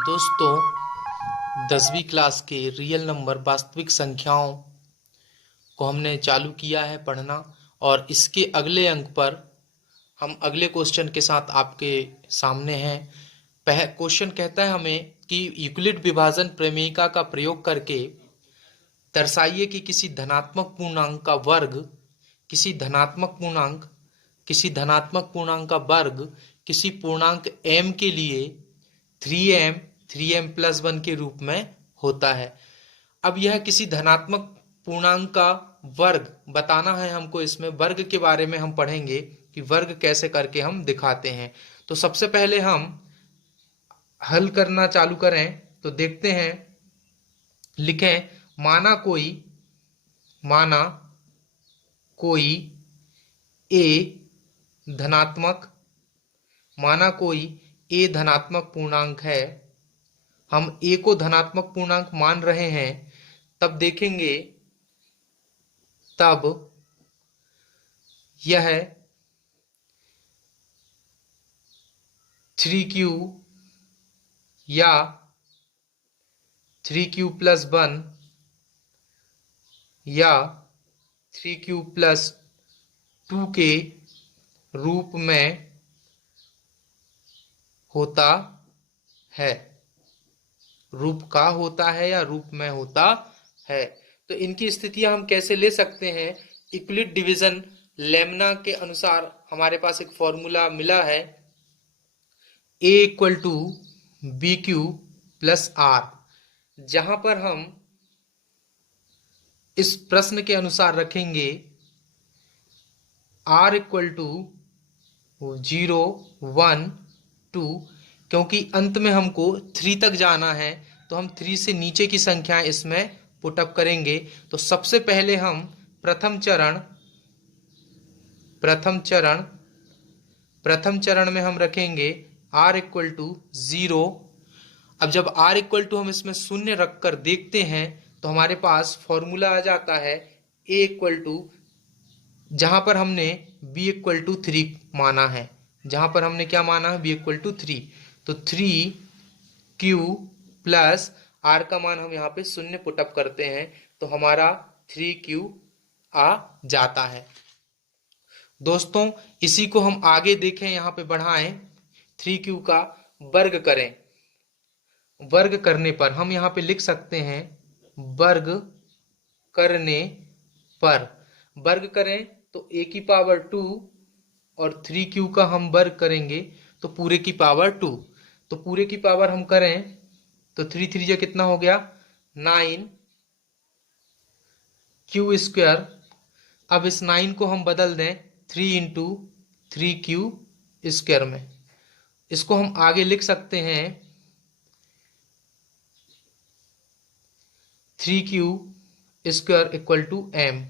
दोस्तों 10वीं क्लास के रियल नंबर वास्तविक संख्याओं को हमने चालू किया है पढ़ना। और इसके अगले अंक पर हम अगले क्वेश्चन के साथ आपके सामने हैं। क्वेश्चन कहता है हमें कि यूक्लिड विभाजन प्रमेयिका का प्रयोग करके दर्शाइए कि किसी धनात्मक पूर्णांक का वर्ग किसी धनात्मक पूर्णांक का वर्ग किसी पूर्णांक m के लिए 3m के रूप में होता है। अब यह किसी धनात्मक पूर्णांक का वर्ग बताना है हमको। इसमें वर्ग के बारे में हम पढ़ेंगे कि वर्ग कैसे करके हम दिखाते हैं। तो सबसे पहले हम हल करना चालू करें तो देखते हैं। लिखें माना कोई ए धनात्मक पूर्णांक है। हम ए को धनात्मक पूर्णांक मान रहे हैं। तब देखेंगे तब यह 3q या 3q+1 या 3q+2 के रूप में होता है। रूप का होता है या रूप में होता है। तो इनकी स्थितियां हम कैसे ले सकते हैं। यूक्लिड डिवीजन लेमना के अनुसार हमारे पास एक फॉर्मूला मिला है a = bq+r, जहां पर हम इस प्रश्न के अनुसार रखेंगे r = 0, 1, 2, क्योंकि अंत में हमको 3 तक जाना है तो हम 3 से नीचे की संख्याएं इसमें पुटअप करेंगे। तो सबसे पहले हम प्रथम चरण में हम रखेंगे r = 0। अब जब r = हम इसमें शून्य रखकर देखते हैं तो हमारे पास फॉर्मूला आ जाता है a = जहां पर हमने b = 3 माना है। जहां पर हमने क्या माना है, b = 3। तो 3q प्लस r का मान हम यहाँ पे शून्य पुटअप करते हैं तो हमारा 3q आ जाता है। दोस्तों इसी को हम आगे देखें, यहाँ पे बढ़ाएं। 3q का वर्ग करें। वर्ग करने पर हम यहाँ पे लिख सकते हैं वर्ग करें तो a की पावर 2 और 3q का हम वर्ग करेंगे तो पूरे की पावर 2। तो पूरे की पावर हम करें तो 3 3 कितना हो गया 9q²। अब इस 9 को हम बदल दें 3 × 3q² में। इसको हम आगे लिख सकते हैं 3q² = m।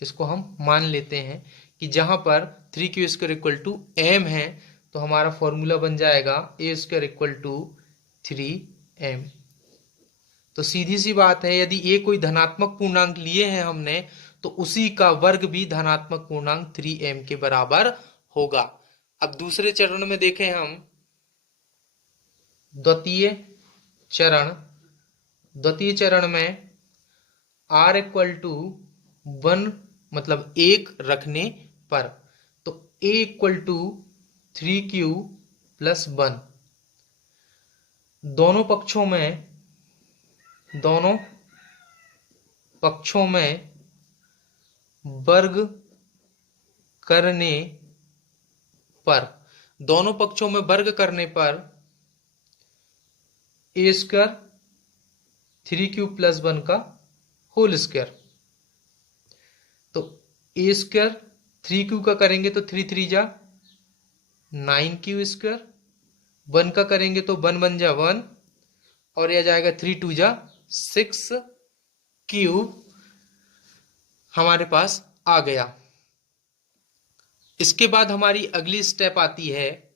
इसको हम मान लेते हैं कि जहां पर 3q² = m है तो हमारा फॉर्मूला बन जाएगा a² = 3m। तो सीधी सी बात है, यदि a कोई धनात्मक पूर्णांक लिए हैं हमने तो उसी का वर्ग भी धनात्मक पूर्णांक 3m के बराबर होगा। अब दूसरे चरण में देखें हम। द्वितीय चरण में r = 1 मतलब 1 रखने पर तो a = 3q+1। दोनों पक्षों में वर्ग करने पर a² 3q+1 का होल स्क्वायर। तो a² 3q का करेंगे तो 3 3 जा 9q²। 1 का करेंगे तो 1 1 जा 1 और यह जाएगा 3 2 जा 6 हमारे पास आ गया। इसके बाद हमारी अगली स्टेप आती है,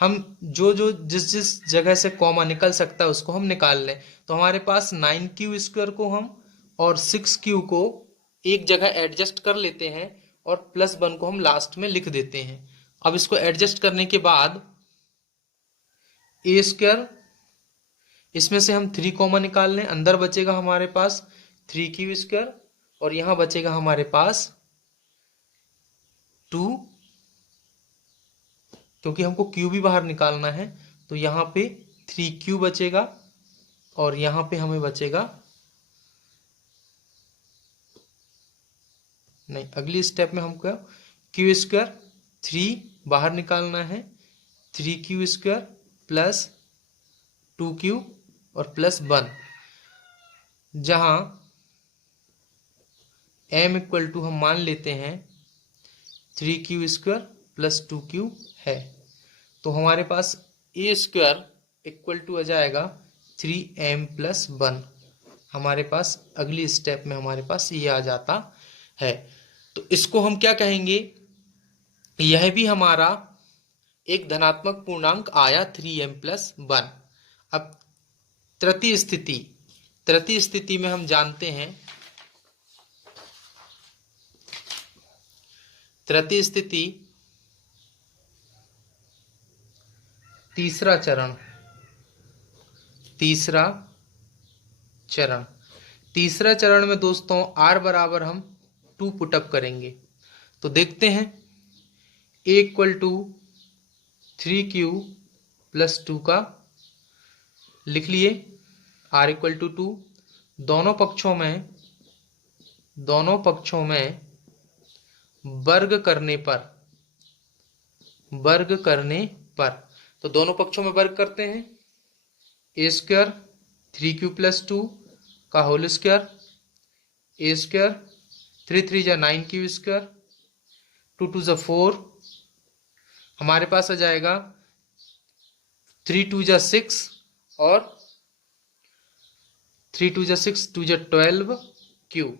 हम जिस जगह से कॉमा निकल सकता है उसको हम निकाल लें। तो हमारे पास 9q² को हम और 6q को एक जगह एडजस्ट कर लेते हैं और +1 को हम लास्ट में लिख देते हैं। अब इसको एडजस्ट करने के बाद a² इसमें से हम 3 कॉमन निकाल लें, अंदर बचेगा हमारे पास 3q² और यहां बचेगा हमारे पास 2, क्योंकि हमको q भी बाहर निकालना है, तो यहाँ पे 3q बचेगा और यहाँ पे हमें बचेगा, नहीं, अगली स्टेप में हमको q² 3 बाहर निकालना है, 3q² प्लस 2q और प्लस 1, जहां m इक्वल टू हम मान लेते हैं 3q² प्लस 2q है। तो हमारे पास a² इक्वल टू आ जाएगा 3m प्लस 1। हमारे पास अगली स्टेप में हमारे पास ये आ जाता है। तो इसको हम क्या कहेंगे, यह भी हमारा एक धनात्मक पूर्णांक आया 3m प्लस 1। अब तृतीय स्थिति में हम जानते हैं, तृतीय स्थिति तीसरा चरण, तीसरा चरण में दोस्तों r बराबर हम 2 पुटअप करेंगे। तो देखते हैं, a equal to 3q plus 2 का लिख लिए, r इक्वल टू 2, दोनों पक्षों में वर्ग करने पर, तो दोनों पक्षों में वर्ग करते हैं, a² 3q प्लस 2 का होल स्क्वायर, a², 3 3 जा 9q², 2 2 जा 4, हमारे पास आ जाएगा 3 2 जा 6 और 3 2 जा 6, 2 जा 12q।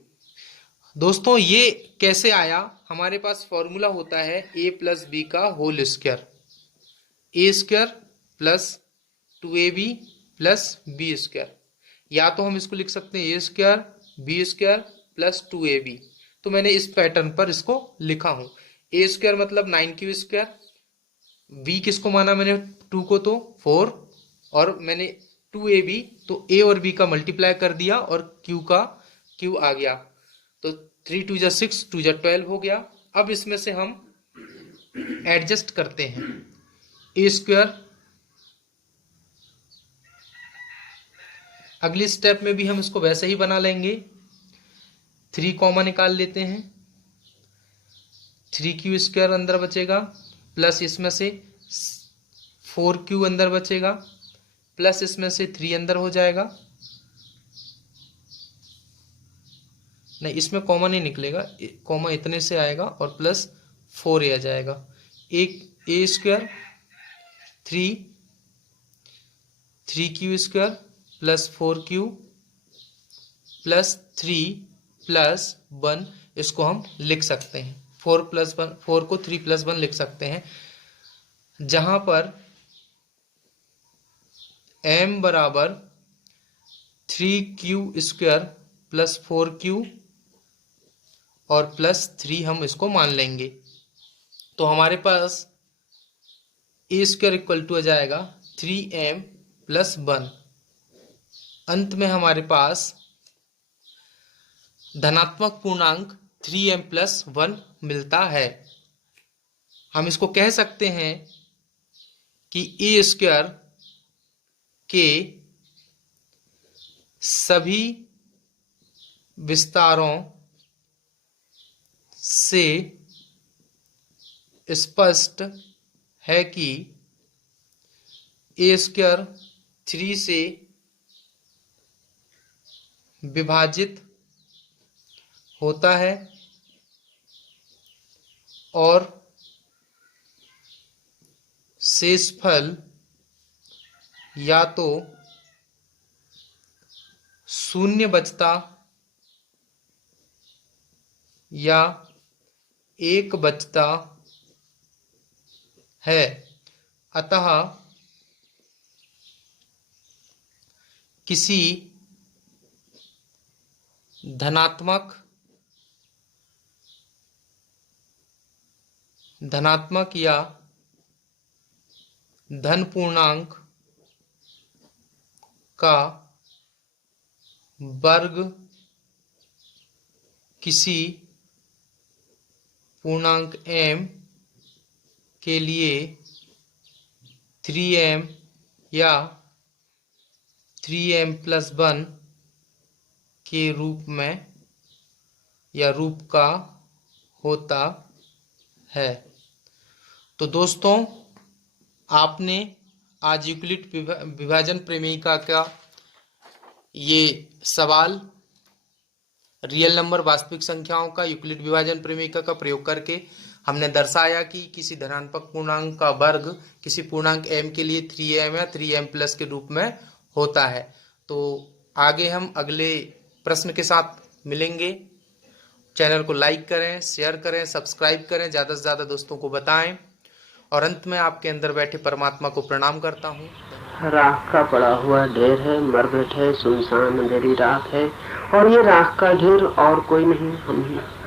दोस्तों ये कैसे आया, हमारे पास फॉर्मूला होता है a प्लस बी का whole square, a² plus 2ab plus b², या तो हम इसको लिख सकते हैं a² b² प्लस 2ab। तो मैंने इस पैटर्न पर इसको लिखा हूं, a² मतलब 9q², b किसको माना मैंने 2 को तो 4, और मैंने 2ab तो a और b का मल्टीप्लाई कर दिया और q आ गया, तो 3 2 जा 6, 2 जा 12 हो गया। अब इसमें से हम एडजस्ट करते हैं, a², अगली स्टेप में भी हम इसको वैसे ही बना लेंगे, 3 कॉमन निकाल लेते हैं, 3q² अंदर बचेगा, प्लस इसमें से 4q अंदर बचेगा, प्लस इसमें से 3 अंदर हो जाएगा, नहीं इसमें कॉमन ही निकलेगा, कॉमा इतने से आएगा और प्लस 4a आ जाएगा, एक a² 3q² plus 4q plus 3 plus 1, इसको हम लिख सकते हैं, 4 प्लस 1, 4 को 3 प्लस 1 लिख सकते हैं, जहां पर m बराबर 3q² प्लस 4q और प्लस 3 हम इसको मान लेंगे। तो हमारे पास a² इक्वल टू आ जाएगा 3m प्लस 1। अंत में हमारे पास धनात्मक पूर्णांक 3m प्लस 1 मिलता है। हम इसको कह सकते हैं कि a² के सभी विस्तारों से स्पष्ट है कि a² 3 से विभाजित होता है और शेषफल या तो शून्य बचता या 1 बचता है। अतः किसी धनात्मक या धन पूर्णांक का वर्ग किसी पूर्णांक m के लिए 3m या 3m+1 के रूप में या रूप का होता है। तो दोस्तों, आपने आज यूक्लिड विभाजन प्रमेयिका का ये सवाल रियल नंबर वास्तविक संख्याओं का यूक्लिड विभाजन प्रमेयिका का प्रयोग करके हमने दर्शाया कि किसी धनात्मक पूर्णांक का वर्ग किसी पूर्णांक m के लिए 3m या 3m+ के रूप में होता है। तो आगे हम अगले प्रश्न के साथ मिलेंगे। चैनल को लाइक करें, शेयर करें, सब्सक्राइब करें, ज़्यादा से ज़्यादा दोस्तों को बताएं और अंत में आपके अंदर बैठे परमात्मा को प्रणाम करता हूँ। राख का पड़ा हुआ ढेर है, मरघट है, सुनसान अंधेरी राख है और ये राख का ढेर और कोई नहीं, हम ही।